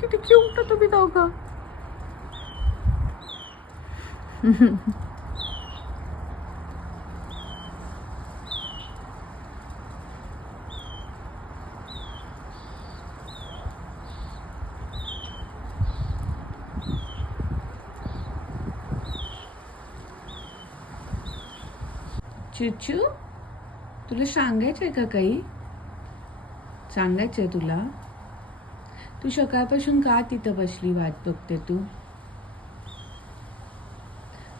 किती क्यूट तुम्ही दोघं. चुचू, तुला सांगायचंय का काही? सांगायचंय तुला? तू सकाळपासून का तिथं बसली वाट बघते तू?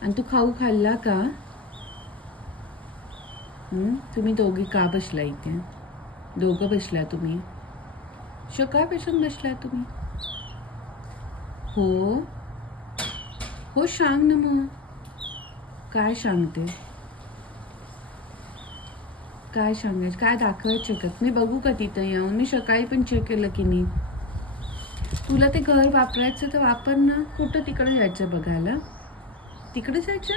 आणि तू खाऊ खाल्ला का? तुम्ही दोघी का बसला इथे? दोघं बसला तुम्ही? सकाळपासून बसला तुम्ही? हो हो, सांग ना मग. काय सांगते? काय सांगायचं? काय दाखवायचं का? मी बघू का तिथं येऊन? मी सकाळी पण चेक केलं की नाही. तुला ते घर वापरायचं तर वापर ना. कुठं तिकडे जायचं बघायला? तिकडे जायचं?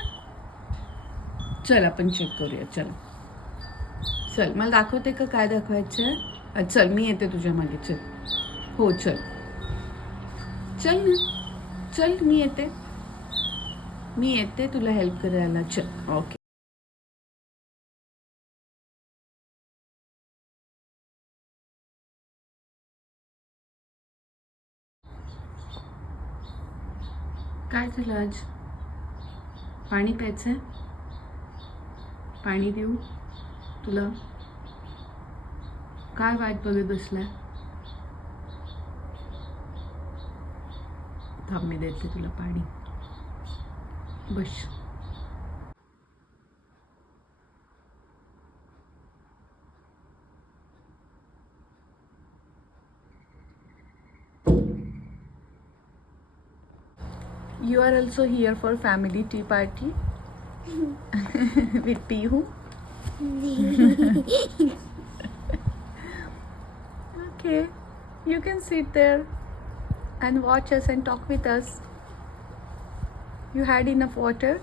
चल आपण चेक करूया. चल चल, मला दाखवते का काय दाखवायचं? चल मी येते तुझ्या मागे. चल. हो चल. चल ना. चल मी येते. मी येते तुला हेल्प करायला. चल. ओके. काय झालं आज? पाणी प्यायचंय? पाणी देऊ तुला? काय वाट बघत बसलाय? थांब मी देते तुला पाणी. बस. You are also here for family tea party with Pihu. Okay, you can sit there and watch us and talk with us. You had enough water?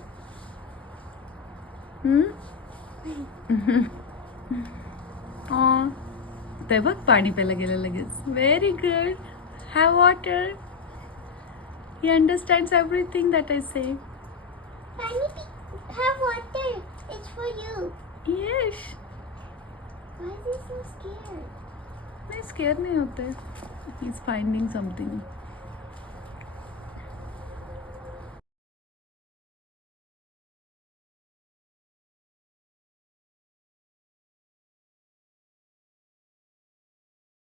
ते बघ पाणी प्यायला गेलं लगेच. Very good. Have water. He understands everything that I say. Have water. It's for you. Yes. Why is he so scared? नहीं, scared नहीं होते. He's finding something.